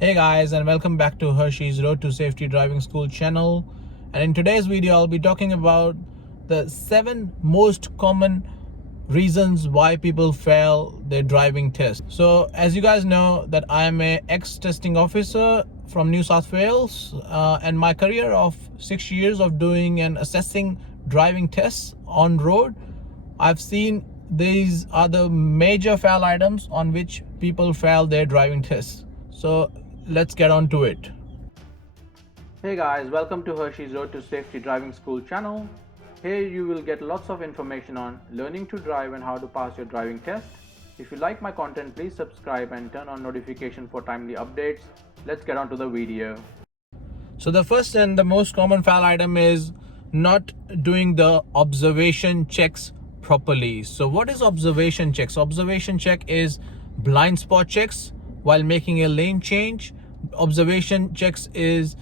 Hey guys, and welcome back to Hershey's Road to Safety Driving School channel. And in today's video I'll be talking about the 7 most common reasons why people fail their driving test. So as you guys know that I am a ex-testing officer from New South Wales, and my career of 6 years of doing and assessing driving tests on road, I've seen these are the major fail items on which people fail their driving tests. So let's get on to it. Hey guys, welcome to Hershey's Road to Safety Driving School channel. Here you will get lots of information on learning to drive and how to pass your driving test. If you like my content, please subscribe and turn on notification for timely updates. Let's get on to the video. So the first and the most common fail item is not doing the observation checks properly. So what is observation checks? Observation check is blind spot checks while making a lane change. Observation checks is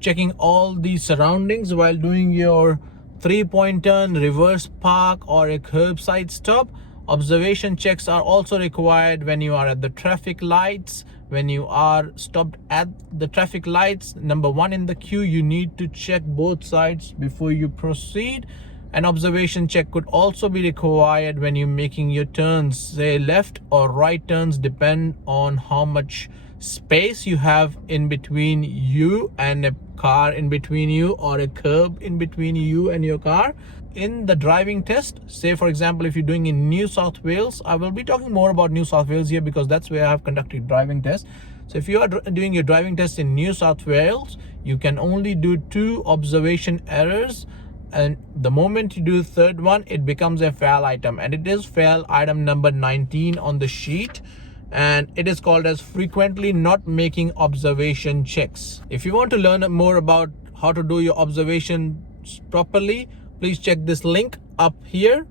checking all the surroundings while doing your 3-point turn, reverse park, or a curbside stop. Observation checks are also required when you are at the traffic lights. When you are stopped at the traffic lights, number 1 in the queue, you need to check both sides before you proceed. An observation check could also be required when you're making your turns, say left or right turns, depend on how much space you have in between you and a car in between you, or a curb in between you and your car. In the driving test, say for example, if you're doing in New South Wales, I will be talking more about New South Wales here because that's where I have conducted driving tests. So if you are doing your driving test in New South Wales, you can only do 2 observation errors, and the moment you do the third one, it becomes a fail item, and it is fail item number 19 on the sheet, and it is called as frequently not making observation checks. If you want to learn more about how to do your observations properly, please check this link up here.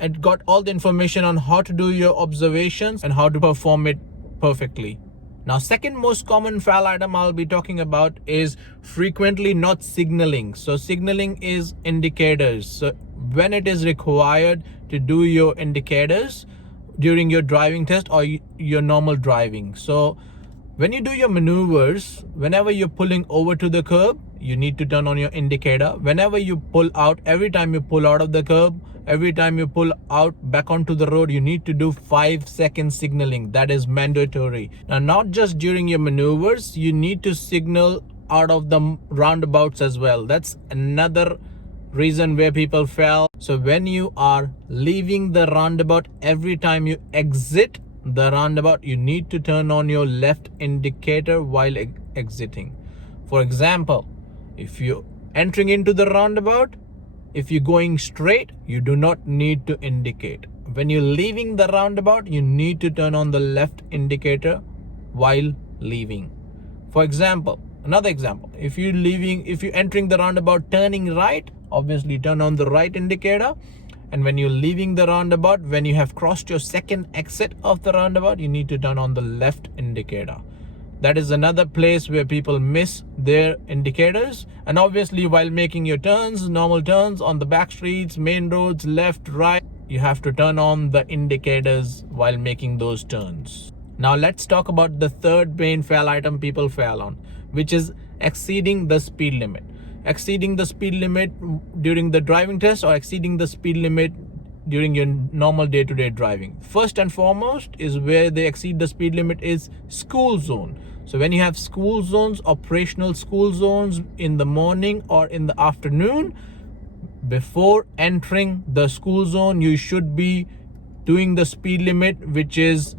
It got all the information on how to do your observations and how to perform it perfectly. Now, second most common fail item I'll be talking about is frequently not signaling. So signaling is indicators. So when it is required to do your indicators during your driving test or your normal driving. So when you do your maneuvers, whenever you're pulling over to the curb, you need to turn on your indicator. Whenever you pull out, every time you pull out of the curb, every time you pull out back onto the road, you need to do 5-second signaling. That is mandatory. Now, not just during your maneuvers, you need to signal out of the roundabouts as well. That's another reason where people fail. So when you are leaving the roundabout, every time you exit the roundabout, you need to turn on your left indicator while exiting. For example, if you're entering into the roundabout, if you're going straight, you do not need to indicate. When you're leaving the roundabout, you need to turn on the left indicator while leaving. For example, another example, if you're entering the roundabout turning right, obviously turn on the right indicator. And when you're leaving the roundabout, when you have crossed your second exit of the roundabout, you need to turn on the left indicator. That is another place where people miss their indicators. And obviously while making your turns, normal turns on the back streets, main roads, left, right, you have to turn on the indicators while making those turns. Now let's talk about the third main fail item people fail on, which is exceeding the speed limit. Exceeding the speed limit during the driving test or exceeding the speed limit during your normal day-to-day driving. First and foremost is where they exceed the speed limit is school zone. So when you have school zones, operational school zones in the morning or in the afternoon, before entering the school zone, you should be doing the speed limit which is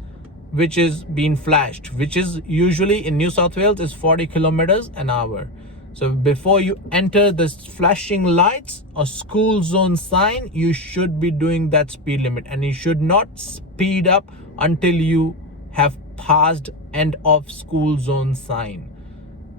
being flashed, which is usually in New South Wales is 40 kilometers an hour. So before you enter the flashing lights or school zone sign, you should be doing that speed limit, and you should not speed up until you have passed end of school zone sign.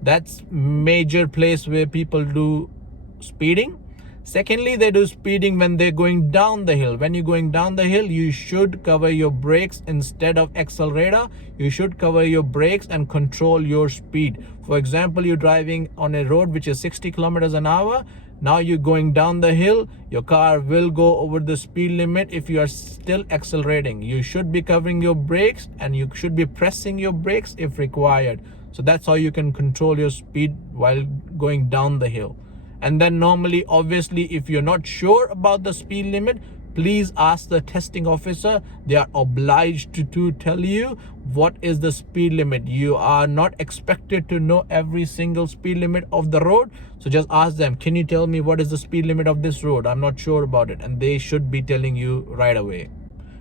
That's major place where people do speeding. Secondly, they do speeding when they're going down the hill. When you're going down the hill, you should cover your brakes instead of accelerator. You should cover your brakes and control your speed. For example, you're driving on a road which is 60 kilometers an hour. Now you're going down the hill, your car will go over the speed limit if you are still accelerating. You should be covering your brakes and you should be pressing your brakes if required. So that's how you can control your speed while going down the hill. And then normally, obviously, if you're not sure about the speed limit, please ask the testing officer. They are obliged to tell you what is the speed limit. You are not expected to know every single speed limit of the road. So just ask them, can you tell me what is the speed limit of this road? I'm not sure about it. And they should be telling you right away.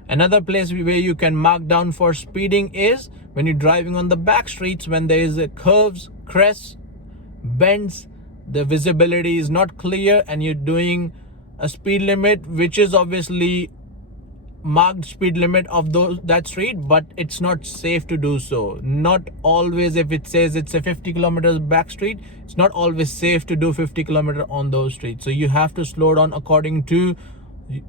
Another place where you can mark down for speeding is when you're driving on the back streets, when there is a curves, crests, bends, the visibility is not clear, and you're doing a speed limit which is obviously marked speed limit of that street, but it's not safe to do so. Not always. If it says it's a 50 kilometers back street, it's not always safe to do 50 kilometer on those streets. So you have to slow down according to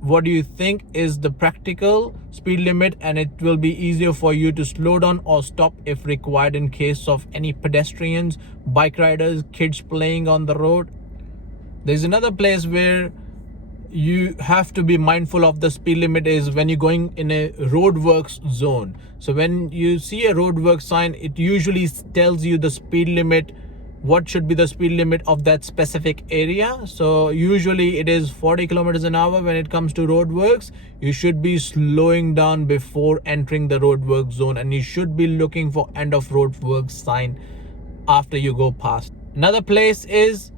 what do you think is the practical speed limit, and it will be easier for you to slow down or stop if required in case of any pedestrians, bike riders, kids playing on the road. There's another place where you have to be mindful of the speed limit is when you're going in a roadworks zone. So when you see a roadworks sign, it usually tells you the speed limit, what should be the speed limit of that specific area. So usually it is 40 kilometers an hour. When it comes to roadworks, you should be slowing down before entering the roadwork zone, and you should be looking for end of roadworks sign after you go past. Another place is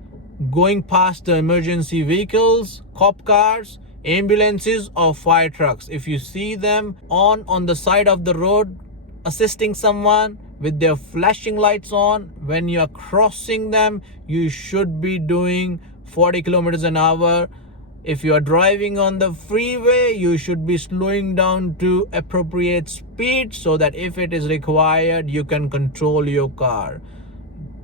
going past the emergency vehicles, cop cars, ambulances, or fire trucks. If you see them on the side of the road assisting someone with their flashing lights on, when you are crossing them, you should be doing 40 kilometers an hour. If you are driving on the freeway, you should be slowing down to appropriate speed so that if it is required, you can control your car.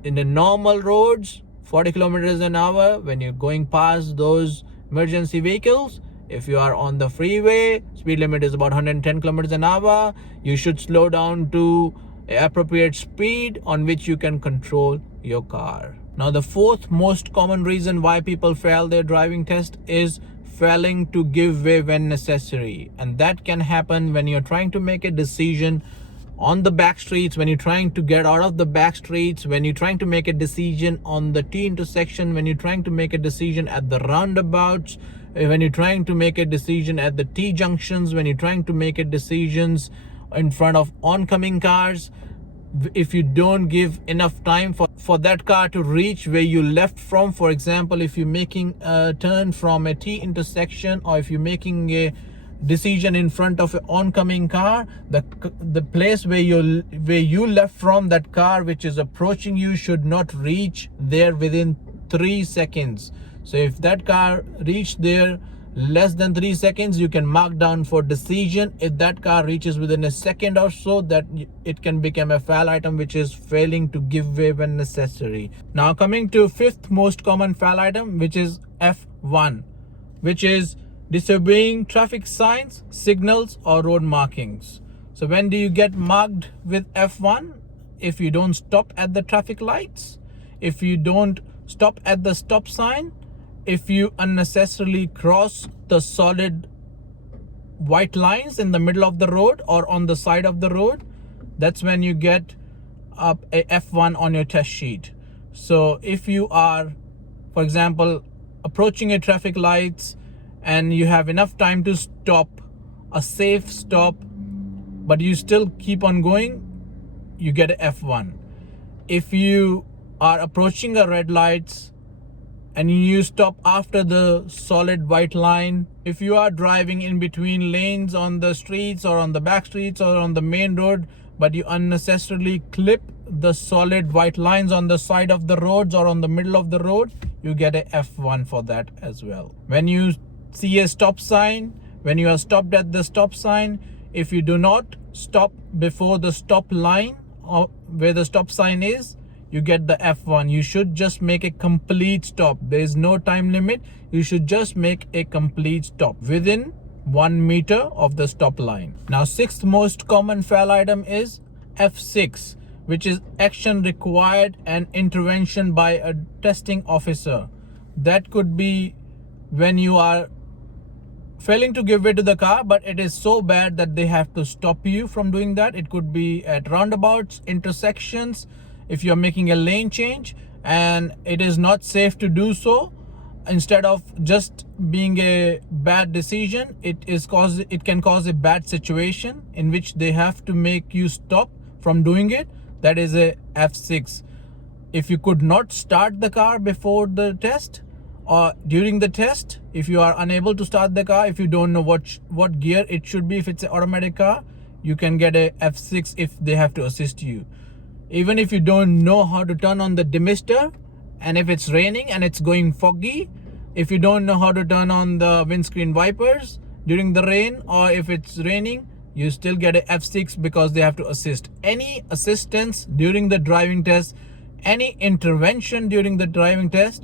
In the normal roads, 40 kilometers an hour. When you're going past those emergency vehicles, if you are on the freeway, speed limit is about 110 kilometers an hour. You should slow down to appropriate speed on which you can control your car. Now, the fourth most common reason why people fail their driving test is failing to give way when necessary. And that can happen when you're trying to make a decision on the back streets, when you're trying to get out of the back streets, when you're trying to make a decision on the T intersection, when you're trying to make a decision at the roundabouts, when you're trying to make a decision at the T junctions, when you're trying to make a decisions in front of oncoming cars. If you don't give enough time for that car to reach where you left from, for example, if you're making a turn from a T intersection, or if you're making a decision in front of an oncoming car, the place where you left from, that car which is approaching you should not reach there within 3 seconds. So if that car reached there less than 3 seconds, you can mark down for decision. If that car reaches within a second or so, that it can become a fail item, which is failing to give way when necessary. Now, coming to fifth most common fail item, which is F1, which is disobeying traffic signs, signals, or road markings. So when do you get marked with F1? If you don't stop at the traffic lights, if you don't stop at the stop sign, if you unnecessarily cross the solid white lines in the middle of the road or on the side of the road, that's when you get up a F1 on your test sheet. So if you are, for example, approaching a traffic lights and you have enough time to stop, a safe stop, but you still keep on going, you get a F1. If you are approaching a red lights and you stop after the solid white line, if you are driving in between lanes on the streets or on the back streets or on the main road, but you unnecessarily clip the solid white lines on the side of the roads or on the middle of the road, you get a F1 for that as well. When you see a stop sign, when you are stopped at the stop sign, if you do not stop before the stop line or where the stop sign is, you get the F1. You should just make a complete stop. There is no time limit. You should just make a complete stop within 1 meter of the stop line. Now, sixth most common fail item is F6, which is action required and intervention by a testing officer. That could be when you are failing to give way to the car, but it is so bad that they have to stop you from doing that. It could be at roundabouts, intersections. if you're making a lane change and it is not safe to do so, instead of just being a bad decision, it can cause a bad situation in which they have to make you stop from doing it. That is a F6. If you could not start the car before the test or during the test, if you are unable to start the car, if you don't know what gear it should be, if it's an automatic car, you can get a F6 if they have to assist you. Even if you don't know how to turn on the demister, and if it's raining and it's going foggy, if you don't know how to turn on the windscreen wipers during the rain, or if it's raining, you still get a F6 because they have to assist. Any assistance during the driving test, any intervention during the driving test,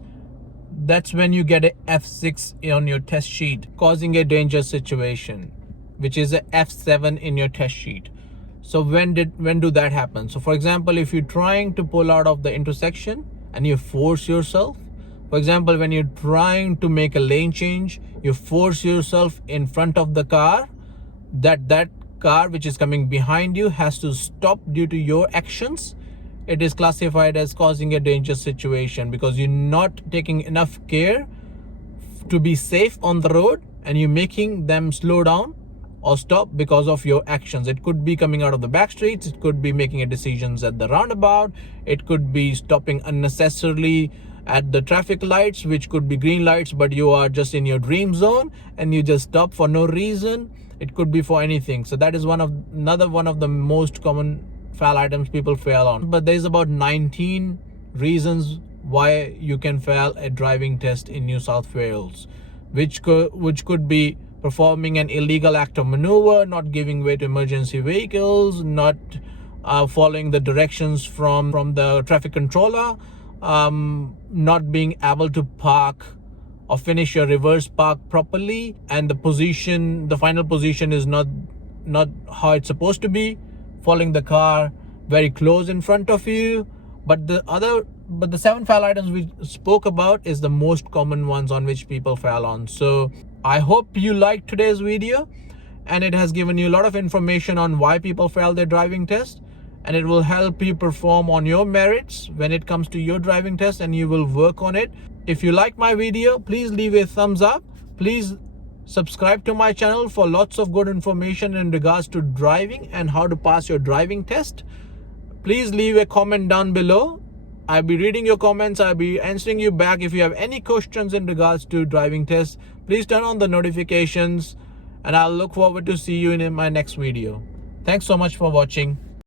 that's when you get a F6 on your test sheet, causing a dangerous situation, which is a F7 in your test sheet. So when do that happen? So for example, if you're trying to pull out of the intersection and you force yourself, for example, when you're trying to make a lane change, you force yourself in front of the car, that car which is coming behind you has to stop due to your actions. It is classified as causing a dangerous situation because you're not taking enough care to be safe on the road, and you're making them slow down or stop because of your actions. It could be coming out of the back streets, it could be making a decisions at the roundabout, it could be stopping unnecessarily at the traffic lights, which could be green lights, but you are just in your dream zone and you just stop for no reason. It could be for anything. So that is another one of the most common fail items people fail on. But there's about 19 reasons why you can fail a driving test in New South Wales, which could be performing an illegal act of maneuver, not giving way to emergency vehicles, not following the directions from the traffic controller, not being able to park or finish your reverse park properly, and the final position is not how it's supposed to be, following the car very close in front of you. But the 7 fail items we spoke about is the most common ones on which people fail on. So I hope you liked today's video, and it has given you a lot of information on why people fail their driving test, and it will help you perform on your merits when it comes to your driving test, and you will work on it. If you like my video, please leave a thumbs up. Please subscribe to my channel for lots of good information in regards to driving and how to pass your driving test. Please leave a comment down below. I'll be reading your comments. I'll be answering you back. If you have any questions in regards to driving tests, please turn on the notifications, and I'll look forward to see you in my next video. Thanks so much for watching.